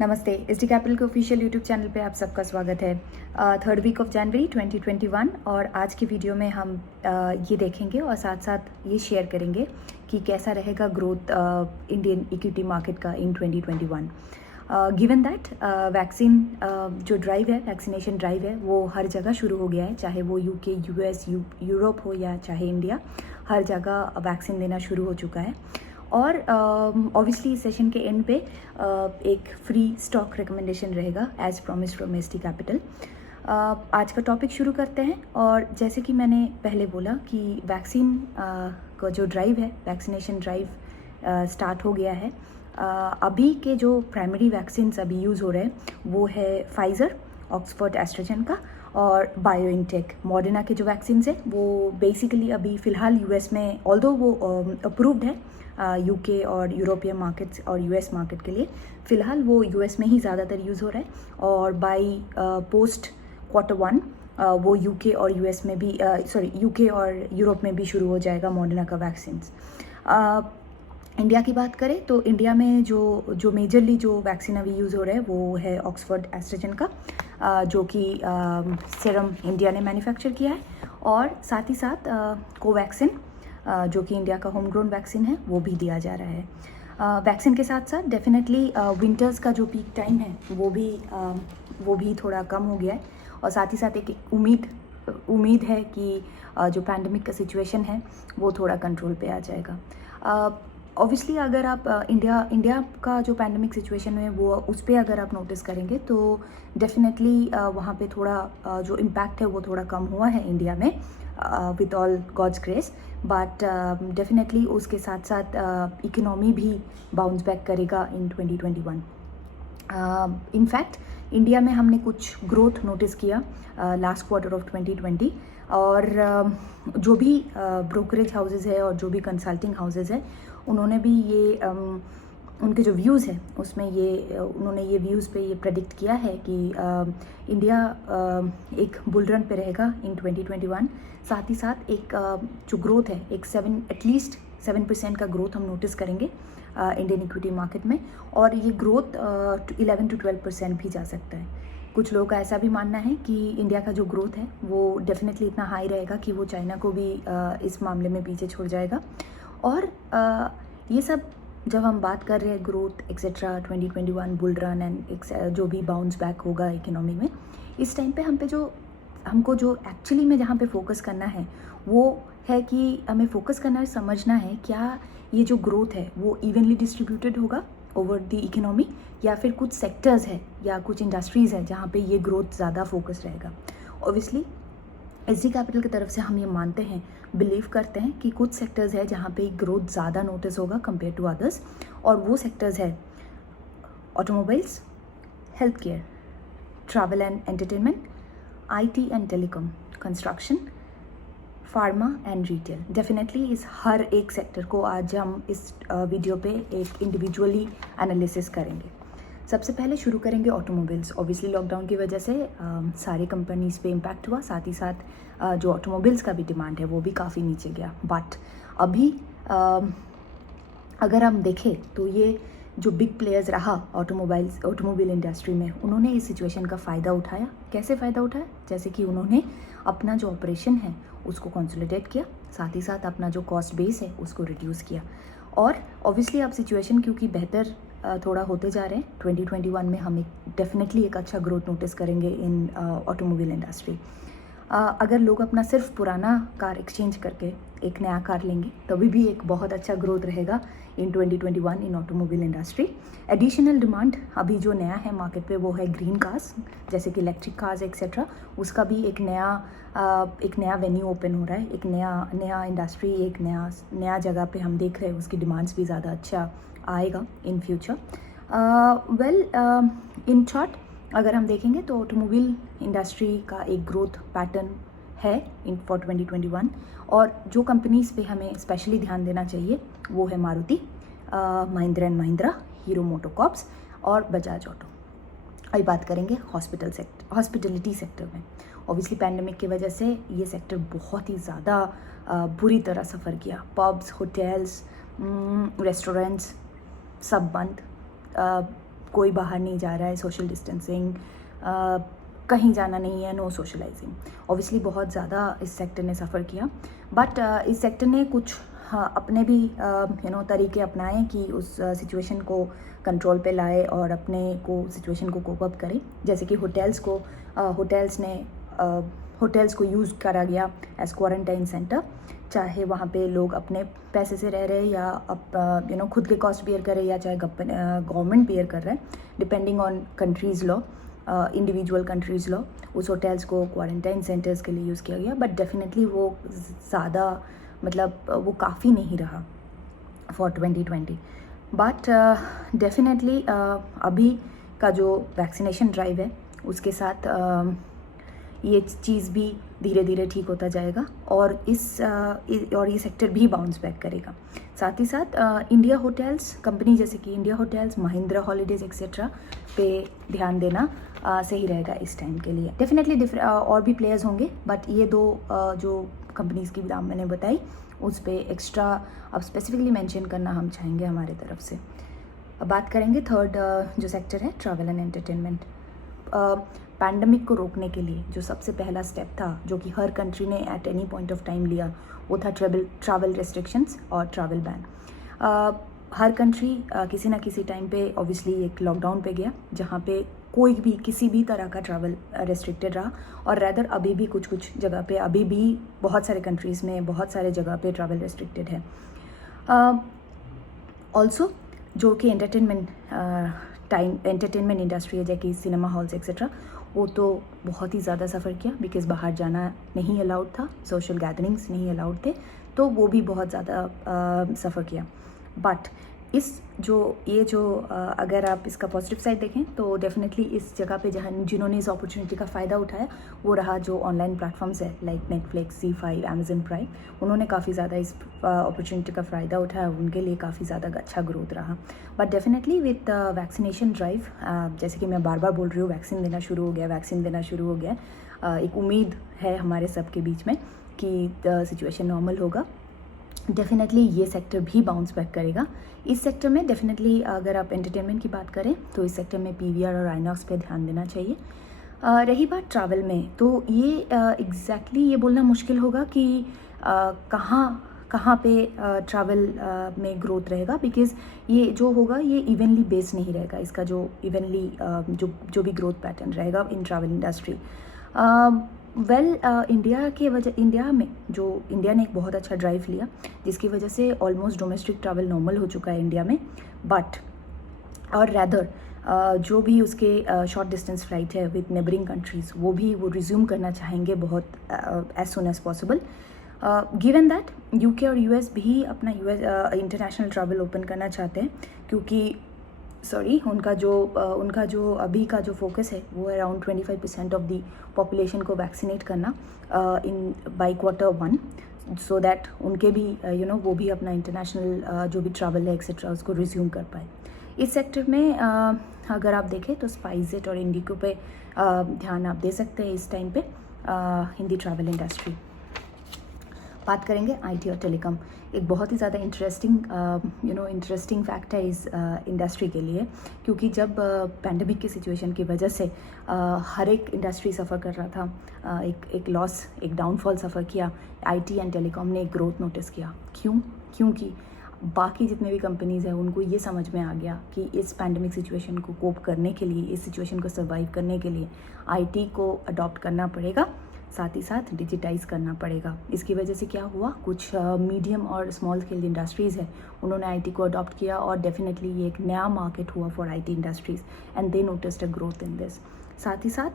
नमस्ते। SD capital के official YouTube channel पे आप सबका स्वागत है। 3rd वीक ऑफ जनवरी 2021 और आज की वीडियो में हम ये देखेंगे और साथ साथ ये शेयर करेंगे कि कैसा रहेगा ग्रोथ इंडियन इक्विटी मार्केट का इन 2021। गिवन दैट वैक्सीन जो ड्राइव है, वैक्सीनेशन ड्राइव है, वो हर जगह शुरू हो गया है, चाहे वो यूके, यूएस, यूरोप हो या चाहे इंडिया, हर जगह वैक्सीन देना शुरू हो चुका है। और ऑब्वियसली इस सेशन के एंड पे एक फ्री स्टॉक रिकमेंडेशन रहेगा as promise from SD capital. आज का टॉपिक शुरू करते हैं। और जैसे कि मैंने पहले बोला कि वैक्सीन का जो ड्राइव है, वैक्सीनेशन ड्राइव स्टार्ट हो गया है। अभी के जो प्राइमरी वैक्सीन्स अभी यूज़ हो रहे हैं वो है फाइज़र, ऑक्सफोर्ड एस्ट्राजेनेका और बायोइनटेक। मॉडर्ना के जो वैक्सीन्स है वो बेसिकली अभी फ़िलहाल यूएस में, ऑल्दो वो अप्रूव्ड है यूके और यूरोपियन मार्केट्स और यूएस मार्केट के लिए, फ़िलहाल वो यूएस में ही ज़्यादातर यूज़ हो रहा है। और बाई पोस्ट Q1 वो यूके और यूएस में भी यूके और यूरोप में भी शुरू हो जाएगा मॉडर्ना का वैक्सीन्स। इंडिया की बात करें तो इंडिया में जो मेजरली जो वैक्सीन अभी यूज़ हो रहा है वो है ऑक्सफोर्ड एस्ट्राजेनेका, जो कि सीरम इंडिया ने मैन्युफैक्चर किया है। और साथ ही साथ कोवैक्सिन, जो कि इंडिया का होम ग्रोन वैक्सीन है, वो भी दिया जा रहा है। वैक्सीन के साथ साथ डेफिनेटली विंटर्स का जो पीक टाइम है वो भी थोड़ा कम हो गया है। और साथ ही साथ एक उम्मीद है कि जो पैंडमिक का सिचुएशन है वो थोड़ा कंट्रोल पे आ जाएगा। ऑब्वियसली अगर आप इंडिया का जो पैंडमिक सिचुएशन है वो उस पर अगर आप नोटिस करेंगे तो डेफिनेटली वहाँ पे थोड़ा जो इम्पैक्ट है वो थोड़ा कम हुआ है इंडिया में, with all God's grace. But definitely उसके साथ साथ इकोनॉमी भी बाउंस बैक करेगा इन 2021। इनफैक्ट इंडिया में हमने कुछ ग्रोथ नोटिस किया लास्ट क्वार्टर ऑफ 2020। और जो भी ब्रोकरेज हाउसेस है और जो भी कंसल्टिंग हाउसेस है, उन्होंने भी ये उनके जो व्यूज़ है उसमें उन्होंने ये व्यूज़ पे ये प्रेडिक्ट किया है कि इंडिया एक बुल रन पे रहेगा इन 2021। साथ ही साथ एक जो ग्रोथ है, एक एटलीस्ट 7% का ग्रोथ हम नोटिस करेंगे इंडियन इक्विटी मार्केट में। और ये ग्रोथ 11 to 12% भी जा सकता है। कुछ लोगों का ऐसा भी मानना है कि इंडिया का जो ग्रोथ है वो डेफिनेटली इतना हाई रहेगा कि वो चाइना को भी इस मामले में पीछे छोड़ जाएगा। और ये सब जब हम बात कर रहे हैं growth etcetera 2021 bull run and जो भी बाउंस बैक होगा इकोनॉमी में, इस टाइम पे हमको जो एक्चुअली में जहाँ पे फोकस करना है वो है कि हमें फोकस करना है, समझना है क्या ये जो ग्रोथ है वो इवनली डिस्ट्रीब्यूटेड होगा ओवर द इकोनॉमी, या फिर कुछ सेक्टर्स है या कुछ इंडस्ट्रीज़ है जहाँ पे ये ग्रोथ ज़्यादा फोकस रहेगा। ऑब्वियसली एसडी कैपिटल की तरफ से हम ये मानते हैं, बिलीव करते हैं कि कुछ सेक्टर्स है जहाँ पे ग्रोथ ज़्यादा नोटिस होगा कंपेयर टू अदर्स। और वो सेक्टर्स है automobiles, health care, travel and entertainment, IT and telecom, construction, pharma and retail. Definitely इस हर एक सेक्टर को आज हम इस वीडियो पे एक इंडिविजुअली एनालिसिस करेंगे। सबसे पहले शुरू करेंगे ऑटोमोबाइल्स। ऑब्वियसली लॉकडाउन की वजह से सारी कंपनीज़ पे इम्पैक्ट हुआ, साथ ही साथ जो ऑटोमोबाइल्स का भी डिमांड है वो भी काफ़ी नीचे गया। बट अभी अगर हम देखें तो ये जो बिग प्लेयर्स रहा ऑटोमोबाइल इंडस्ट्री में, उन्होंने इस सिचुएशन का फ़ायदा उठाया। कैसे फ़ायदा उठाया? जैसे कि उन्होंने अपना जो ऑपरेशन है उसको कंसोलिडेट किया, साथ ही साथ अपना जो कॉस्ट बेस है उसको रिड्यूस किया। और ऑब्वियसली अब सिचुएशन क्योंकि बेहतर थोड़ा होते जा रहे हैं, 2021 में हम डेफिनेटली एक अच्छा ग्रोथ नोटिस करेंगे इन ऑटोमोबाइल इंडस्ट्री। अगर लोग अपना सिर्फ पुराना कार एक्सचेंज करके एक नया कार लेंगे तभी भी एक बहुत अच्छा ग्रोथ रहेगा इन 2021 इन ऑटोमोबाइल इंडस्ट्री। एडिशनल डिमांड अभी जो नया है मार्केट पे वो है ग्रीन कार्स, जैसे कि इलेक्ट्रिक कार्स एक्सेट्रा। उसका भी एक नया वेन्यू ओपन हो रहा है, एक नया इंडस्ट्री, एक नया जगह पे हम देख रहे हैं, उसकी डिमांड्स भी ज़्यादा अच्छा आएगा इन फ्यूचर। इन शॉर्ट अगर हम देखेंगे तो ऑटोमोबाइल इंडस्ट्री का एक ग्रोथ पैटर्न है फॉर 2021। और जो कंपनीज़ पे हमें स्पेशली ध्यान देना चाहिए वो है Maruti, Mahindra and Mahindra, hero MotoCorps और बजाज ऑटो। अभी बात करेंगे हॉस्पिटलिटी सेक्टर में। ऑब्वियसली पैंडेमिक की वजह से ये सेक्टर बहुत ही ज़्यादा बुरी तरह सफ़र किया। पब्स, होटल्स, रेस्टोरेंट्स सब बंद। कोई बाहर नहीं जा रहा है, सोशल डिस्टेंसिंग, कहीं जाना नहीं है, नो सोशलाइजिंग। ऑब्वियसली बहुत ज़्यादा इस सेक्टर ने सफ़र किया, बट इस सेक्टर ने कुछ अपने भी तरीके अपनाए कि उस सिचुएशन को कंट्रोल पे लाए और अपने को सिचुएशन को कोप अप करे। जैसे कि होटल्स को यूज़ करा गया एज क्वारंटाइन सेंटर, चाहे वहाँ पे लोग अपने पैसे से रह रहे या खुद के कॉस्ट बियर करे या चाहे गवर्नमेंट बियर कर रहे हैं, depending on countries law, individual countries law. उस होटल्स को क्वारंटाइन सेंटर्स के लिए यूज़ किया गया, बट डेफिनेटली वो ज़्यादा वो काफ़ी नहीं रहा फॉर 2020। बट डेफिनेटली अभी का जो वैक्सीनेशन ड्राइव है उसके साथ ये चीज़ भी धीरे धीरे ठीक होता जाएगा और ये सेक्टर भी बाउंस बैक करेगा। साथ ही साथ इंडिया होटल्स कंपनी जैसे कि India hotels, Mahindra holidays etcetera पे ध्यान देना सही रहेगा इस टाइम के लिए। डेफिनेटली और भी प्लेयर्स होंगे, बट ये दो जो कंपनीज़ की नाम मैंने बताई उस पे एक्स्ट्रा अब स्पेसिफिकली मेंशन करना हम चाहेंगे हमारे तरफ से। अब बात करेंगे थर्ड जो सेक्टर है, ट्रैवल एंड एंटरटेनमेंट। पैंडमिक को रोकने के लिए जो सबसे पहला स्टेप था, जो कि हर कंट्री ने at any point of time लिया, वो था ट्रैवल रेस्ट्रिक्शंस और ट्रैवल बैन। हर कंट्री किसी ना किसी टाइम पे ऑब्वियसली एक लॉकडाउन पे गया, जहाँ पे कोई भी किसी भी तरह का ट्रैवल रेस्ट्रिक्टेड रहा, और रैदर अभी भी कुछ जगह पे, अभी भी बहुत सारे कंट्रीज़ में बहुत सारे जगह पे ट्रैवल रेस्ट्रिक्टेड है। ऑल्सो जो कि एंटरटेनमेंट इंडस्ट्री है, जैसे कि सिनेमा हॉल्स एक्सेट्रा, वो तो बहुत ही ज़्यादा सफ़र किया, बिकॉज बाहर जाना नहीं अलाउड था, सोशल गैदरिंग्स नहीं अलाउड थे, तो वो भी बहुत ज़्यादा सफ़र किया। बट अगर आप इसका पॉजिटिव साइड देखें तो डेफिनेटली इस जगह पे जिन्होंने इस अपॉर्चुनिटी का फ़ायदा उठाया वो रहा जो ऑनलाइन प्लेटफॉर्म्स है, like Netflix, Z5, Amazon prime. उन्होंने काफ़ी ज़्यादा इस अपॉर्चुनिटी का फ़ायदा उठाया, उनके लिए काफ़ी ज़्यादा अच्छा ग्रोथ रहा। But definitely with vaccination drive, जैसे कि मैं बार बार बोल रही हूँ, वैक्सीन देना शुरू हो गया, एक उम्मीद है हमारे सबके बीच में कि सिचुएशन नॉर्मल होगा। डेफिनेटली ये सेक्टर भी बाउंस बैक करेगा। इस सेक्टर में डेफिनेटली अगर आप एंटरटेनमेंट की बात करें तो इस सेक्टर में PVR और आइनॉक्स पे ध्यान देना चाहिए। रही बात ट्रैवल में, तो ये एग्जैक्टली ये बोलना मुश्किल होगा कि कहाँ पे ट्रैवल में ग्रोथ रहेगा, बिकॉज़ ये जो होगा ये इवनली बेस्ड नहीं रहेगा। इसका जो इवनली जो भी ग्रोथ पैटर्न रहेगा इन ट्रैवल इंडस्ट्री, इंडिया ने एक बहुत अच्छा ड्राइव लिया, जिसकी वजह से ऑलमोस्ट डोमेस्टिक ट्रैवल नॉर्मल हो चुका है इंडिया में। बट और रैदर जो भी उसके शॉर्ट डिस्टेंस फ्लाइट है विद नेबरिंग कंट्रीज़, वो रिज्यूम करना चाहेंगे बहुत as soon as possible. Given that UK और US भी अपना इंटरनेशनल ट्रैवल ओपन करना चाहते हैं, क्योंकि उनका जो अभी का जो फोकस है वो अराउंड 25% ऑफ द पॉपुलेशन को वैक्सीनेट करना in by Q1, so that उनके भी वो भी अपना इंटरनेशनल जो भी ट्रैवल है एक्सेट्रा उसको रिज्यूम कर पाए। इस सेक्टर में अगर आप देखें तो स्पाइसजेट और इंडिगो पे ध्यान आप दे सकते हैं इस टाइम पे हिंदी ट्रैवल इंडस्ट्री। बात करेंगे IT और टेलीकॉम। एक बहुत ही ज़्यादा इंटरेस्टिंग फैक्ट है इस इंडस्ट्री के लिए, क्योंकि जब पैंडमिक की सिचुएशन की वजह से हर एक इंडस्ट्री सफ़र कर रहा था, एक डाउनफॉल सफ़र किया, IT एंड टेलीकॉम ने एक ग्रोथ नोटिस किया। क्योंकि बाकी जितने भी कंपनीज़ हैं उनको ये समझ में आ गया कि इस पैंडमिक सिचुएशन को कोप करने के लिए, इस सिचुएशन को सर्वाइव करने के लिए IT को अडॉप्ट करना पड़ेगा, साथ ही साथ डिजिटाइज़ करना पड़ेगा। इसकी वजह से क्या हुआ, कुछ मीडियम और स्मॉल स्केल इंडस्ट्रीज़ है, उन्होंने IT को अडॉप्ट किया और डेफिनेटली ये एक नया मार्केट हुआ for IT industries and they noticed a growth in this. साथ ही साथ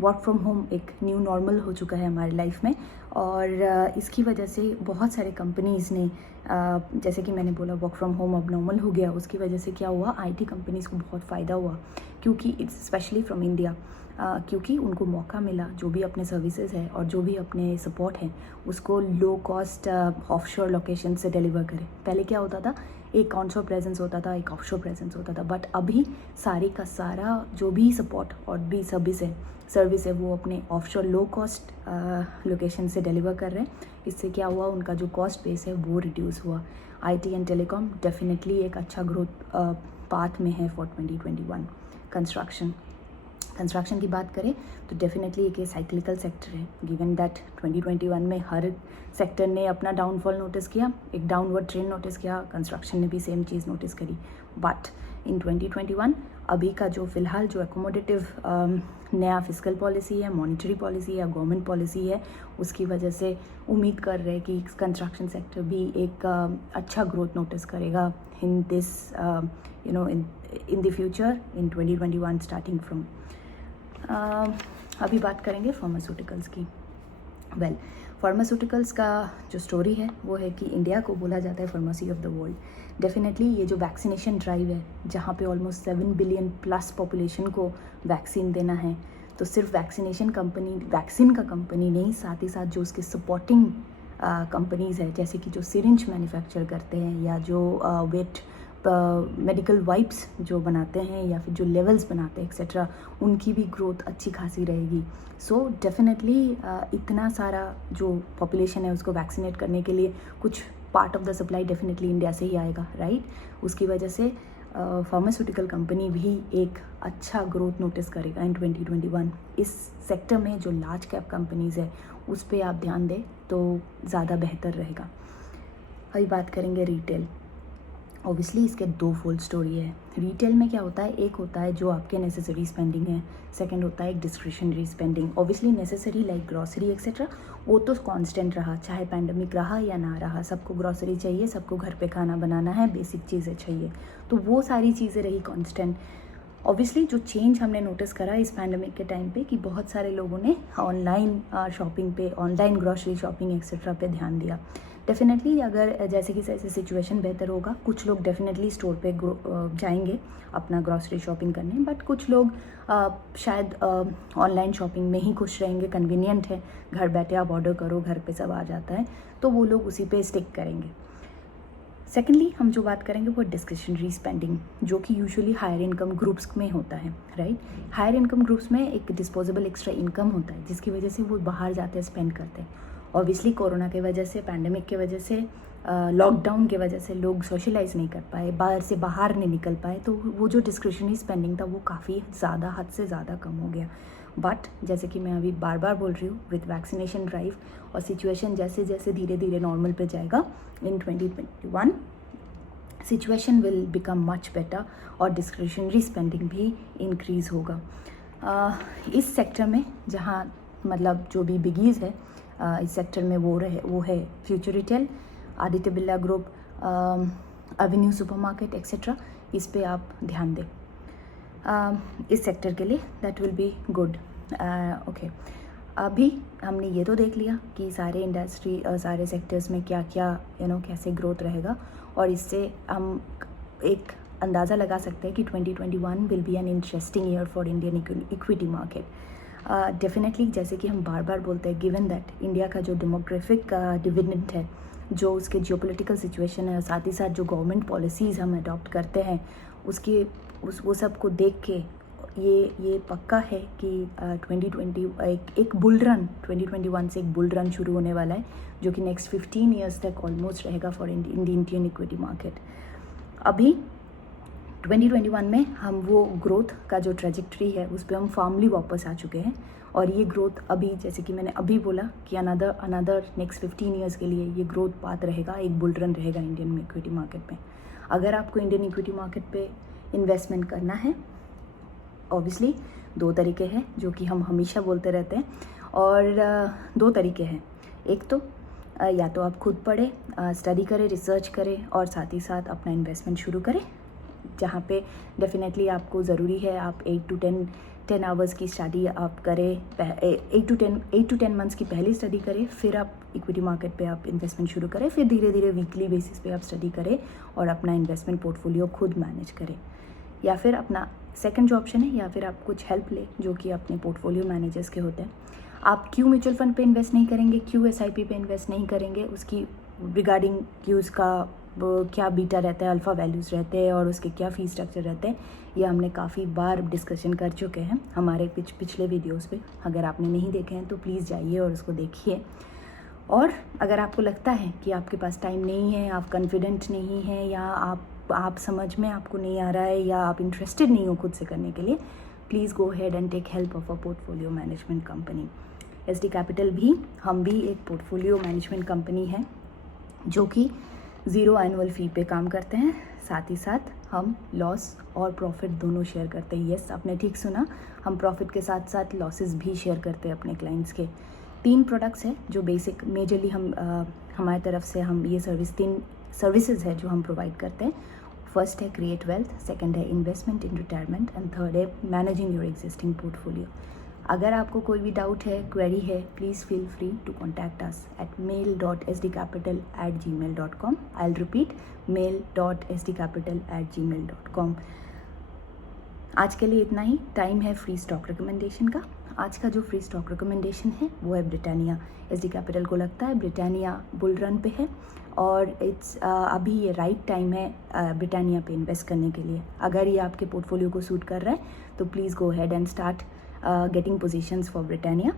वर्क फ्रॉम होम एक न्यू नॉर्मल हो चुका है हमारी लाइफ में, और इसकी वजह से बहुत सारे कंपनीज़ ने जैसे कि मैंने बोला वर्क फ्रॉम होम अब नॉर्मल हो गया, उसकी वजह से क्या हुआ, IT कंपनीज़ को बहुत फ़ायदा हुआ, क्योंकि इट्स स्पेशली फ्रॉम इंडिया, क्योंकि उनको मौका मिला जो भी अपने सर्विसेज है और जो भी अपने सपोर्ट है उसको लो कॉस्ट ऑफशोर लोकेशन से डिलीवर करें। पहले क्या होता था, एक ऑनशोर प्रेजेंस होता था, एक ऑफशोर प्रेजेंस होता था, बट अभी सारे का सारा जो भी सपोर्ट और भी सर्विस है वो अपने ऑफशोर लो कॉस्ट लोकेशन से डिलीवर कर रहे हैं। इससे क्या हुआ, उनका जो कॉस्ट बेस है वो रिड्यूस हुआ। IT एंड टेलीकॉम डेफिनेटली एक अच्छा ग्रोथ पाथ में है फॉर 2021। कंस्ट्रक्शन की बात करें तो डेफिनेटली एक साइक्लिकल सेक्टर है, गिवन दैट 2021 में हर सेक्टर ने अपना डाउनफॉल नोटिस किया, एक डाउनवर्ड ट्रेंड नोटिस किया, कंस्ट्रक्शन ने भी सेम चीज़ नोटिस करी। बट इन 2021 अभी का जो फ़िलहाल जो एकोमोडेटिव नया फिस्कल पॉलिसी है, मॉनिटरी पॉलिसी या गवर्नमेंट पॉलिसी है, उसकी वजह से उम्मीद कर रहे हैं कि कंस्ट्रक्शन सेक्टर भी एक अच्छा ग्रोथ नोटिस करेगा in this in the future in 2021 starting from. अभी बात करेंगे फार्मास्यूटिकल्स की। वेल, फार्मास्यूटिकल्स का जो स्टोरी है वो है कि इंडिया को बोला जाता है pharmacy of the world. Definitely ये जो वैक्सीनेशन ड्राइव है, जहाँ पे ऑलमोस्ट 7 बिलियन प्लस पॉपुलेशन को वैक्सीन देना है, तो सिर्फ वैक्सीन का कंपनी नहीं, साथ ही साथ जो उसके सपोर्टिंग कंपनीज़ है, जैसे कि जो सिरिंज मैन्युफैक्चर करते हैं या जो वेट मेडिकल वाइप्स जो बनाते हैं या फिर जो लेवल्स बनाते हैं एक्सेट्रा, उनकी भी ग्रोथ अच्छी खासी रहेगी। सो डेफिनेटली इतना सारा जो पॉपुलेशन है उसको वैक्सीनेट करने के लिए कुछ part of the supply definitely India से ही आएगा, राइट। उसकी वजह से फार्मास्यूटिकल कंपनी भी एक अच्छा ग्रोथ नोटिस करेगा इन 2021। इस सेक्टर में जो लार्ज कैप कंपनीज़ है उस पर आप ध्यान दें तो ज़्यादा बेहतर रहेगा। अभी बात करेंगे रिटेल। ऑब्वियसली इसके दो फोल्ड स्टोरी है। रिटेल में क्या होता है, एक होता है जो आपके नेसेसरी स्पेंडिंग है, सेकंड होता है एक discretionary spending. Obviously necessary like grocery etcetera वो तो कांस्टेंट रहा, चाहे पैंडमिक रहा या ना रहा, सबको ग्रॉसरी चाहिए, सबको घर पे खाना बनाना है, बेसिक चीज़ें चाहिए, तो वो सारी चीज़ें रही कांस्टेंट। ऑब्वियसली जो चेंज हमने नोटिस करा इस पैंडमिक के टाइम पे कि बहुत सारे लोगों ने ऑनलाइन शॉपिंग पे, ऑनलाइन ग्रॉसरी शॉपिंग एक्सेट्रा पे ध्यान दिया। डेफिनेटली अगर जैसे कि जैसे सिचुएशन बेहतर होगा, कुछ लोग डेफिनेटली स्टोर पे जाएंगे अपना ग्रॉसरी शॉपिंग करने, बट कुछ लोग शायद ऑनलाइन शॉपिंग में ही खुश रहेंगे, कन्वीनियंट है, घर बैठे आप ऑर्डर करो, घर पे सब आ जाता है, तो वो लोग उसी पे स्टिक करेंगे। सेकेंडली हम जो बात करेंगे वो डिस्क्रिशनरी स्पेंडिंग, जो कि यूजुअली हायर इनकम ग्रुप्स में होता है, राइट। हायर इनकम ग्रुप्स में एक डिस्पोजेबल एक्स्ट्रा इनकम होता है जिसकी वजह से वो बाहर जाते हैं, स्पेंड करते हैं। ऑब्वियसली कोरोना के वजह से, पैंडमिक के वजह से, लॉकडाउन के वजह से लोग सोशलाइज नहीं कर पाए, बाहर नहीं निकल पाए, तो वो जो डिस्क्रिशनरी स्पेंडिंग था वो काफ़ी ज़्यादा, हद से ज़्यादा कम हो गया। बट जैसे कि मैं अभी बार बार बोल रही हूँ, विथ वैक्सीनेशन ड्राइव और सिचुएशन जैसे जैसे धीरे धीरे नॉर्मल पे जाएगा इन 2021 situation will become much better और डिस्क्रिशनरी स्पेंडिंग भी इंक्रीज़ होगा। इस सेक्टर में जहाँ मतलब जो भी बिगीज़ है इस सेक्टर में वो है future retail, Aditya Birla group, Avenue supermarket etcetera. इस पे आप ध्यान दें इस सेक्टर के लिए, that will be good. Okay, अभी हमने ये तो देख लिया कि सारे इंडस्ट्री सारे सेक्टर्स में क्या क्या कैसे ग्रोथ रहेगा, और इससे हम एक अंदाज़ा लगा सकते हैं कि 2021 will be an interesting year for Indian equity market. Definitely जैसे कि हम बार बार बोलते हैं, गिवन दैट इंडिया का जो डेमोग्राफिक डिविडेंड है, जो उसके जियोपॉलिटिकल सिचुएशन है, साथ ही साथ जो गवर्नमेंट पॉलिसीज़ हम अडॉप्ट करते हैं वो सब को देख के ये पक्का है कि 2020 एक बुल रन 2021 से एक बुल रन शुरू होने वाला है, जो कि नेक्स्ट 15 ईयर्स तक ऑलमोस्ट रहेगा फॉर इंडियन इक्विटी मार्केट। अभी 2021 में हम वो ग्रोथ का जो ट्रेजेक्ट्री है उस पर हम फॉर्मली वापस आ चुके हैं, और ये ग्रोथ अभी जैसे कि मैंने अभी बोला कि अनदर नेक्स्ट 15 ईयर्स के लिए ये ग्रोथ पाथ रहेगा, एक बुल रन रहेगा इंडियन इक्विटी मार्केट में। अगर आपको इंडियन इक्विटी मार्केट पे इन्वेस्टमेंट करना है, ऑब्वियसली दो तरीके हैं जो कि हम हमेशा बोलते रहते हैं, और दो तरीके हैं। एक तो या तो आप खुद पढ़ें, स्टडी करें, रिसर्च करें और साथ ही साथ अपना इन्वेस्टमेंट शुरू करें, जहाँ पे डेफिनेटली आपको ज़रूरी है आप 8 to 10 आवर्स की स्टडी आप करें, 8 to 10 मंथ्स की पहली स्टडी करें, फिर आप इक्विटी मार्केट पे आप इन्वेस्टमेंट शुरू करें, फिर धीरे धीरे वीकली बेसिस पे आप स्टडी करें और अपना इन्वेस्टमेंट पोर्टफोलियो खुद मैनेज करें। या फिर अपना सेकंड जो ऑप्शन है, या फिर आप कुछ हेल्प लें जो कि अपने पोर्टफोलियो मैनेजर्स के होते हैं। आप क्यों म्यूचुअल फंड पे इन्वेस्ट नहीं करेंगे, क्यों SIP पे इन्वेस्ट नहीं करेंगे, उसकी रिगार्डिंग कि उसका क्या बीटा रहता है, अल्फ़ा वैल्यूज़ रहते हैं और उसके क्या फ़ी स्ट्रक्चर रहते हैं, ये हमने काफ़ी बार डिस्कशन कर चुके हैं हमारे पिछले वीडियोस पे। अगर आपने नहीं देखे हैं तो प्लीज़ जाइए और उसको देखिए। और अगर आपको लगता है कि आपके पास टाइम नहीं है, आप कॉन्फिडेंट नहीं हैं, या आप आप समझ में आपको नहीं आ रहा है या आप इंटरेस्टेड नहीं हो खुद से करने के लिए, please go head and take help of a portfolio management company. SD capital भी, हम भी एक पोर्टफोलियो मैनेजमेंट कंपनी है जो कि 0 एनुअल फ़ी पे काम करते हैं। साथ ही साथ हम लॉस और प्रॉफिट दोनों शेयर करते हैं। यस, आपने ठीक सुना, हम प्रॉफिट के साथ साथ लॉसेस भी शेयर करते हैं अपने क्लाइंट्स के। 3 प्रोडक्ट्स हैं जो बेसिक मेजरली हमारी तरफ से हम ये 3 सर्विसेज है जो हम प्रोवाइड करते हैं। फर्स्ट है क्रिएट वेल्थ, सेकंड है investment in retirement and third है मैनेजिंग योर एग्जिस्टिंग पोर्टफोलियो। अगर आपको कोई भी डाउट है, क्वेरी है, please feel free to contact us at mail.sdcapital@gmail.com। I will repeat, mail.sdcapital@gmail.com। आज के लिए इतना ही। टाइम है फ्री स्टॉक रिकमेंडेशन का। आज का जो फ्री स्टॉक रिकमेंडेशन है वो है ब्रिटानिया। SD कैपिटल को लगता है ब्रिटानिया बुल रन पे है और अभी ये राइट टाइम है ब्रिटानिया पे इन्वेस्ट करने के लिए। अगर ये आपके पोर्टफोलियो को सूट कर रहा है तो please go head and start getting positions for Britannia.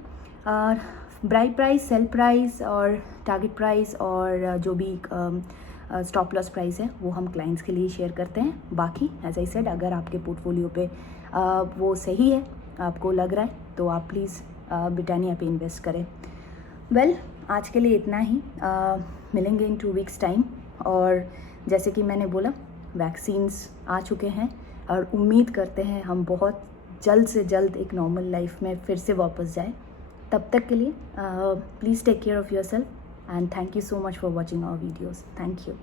Bright price, sale price और टारगेट प्राइस और जो भी स्टॉप लॉस प्राइस है वो हम क्लाइंट्स के लिए शेयर करते हैं। बाकी एज आई सेड, अगर आपके पोर्टफोलियो पे वो सही है, आपको लग रहा है, तो आप प्लीज़ ब्रिटानिया पे इन्वेस्ट करें। वेल, आज के लिए इतना ही। मिलेंगे इन 2 वीक्स टाइम। और जैसे कि मैंने बोला, वैक्सीन्स आ चुके हैं और उम्मीद करते हैं हम बहुत जल्द से जल्द एक नॉर्मल लाइफ में फिर से वापस जाए। तब तक के लिए please take care of yourself and thank you so much for watching our videos. Thank you.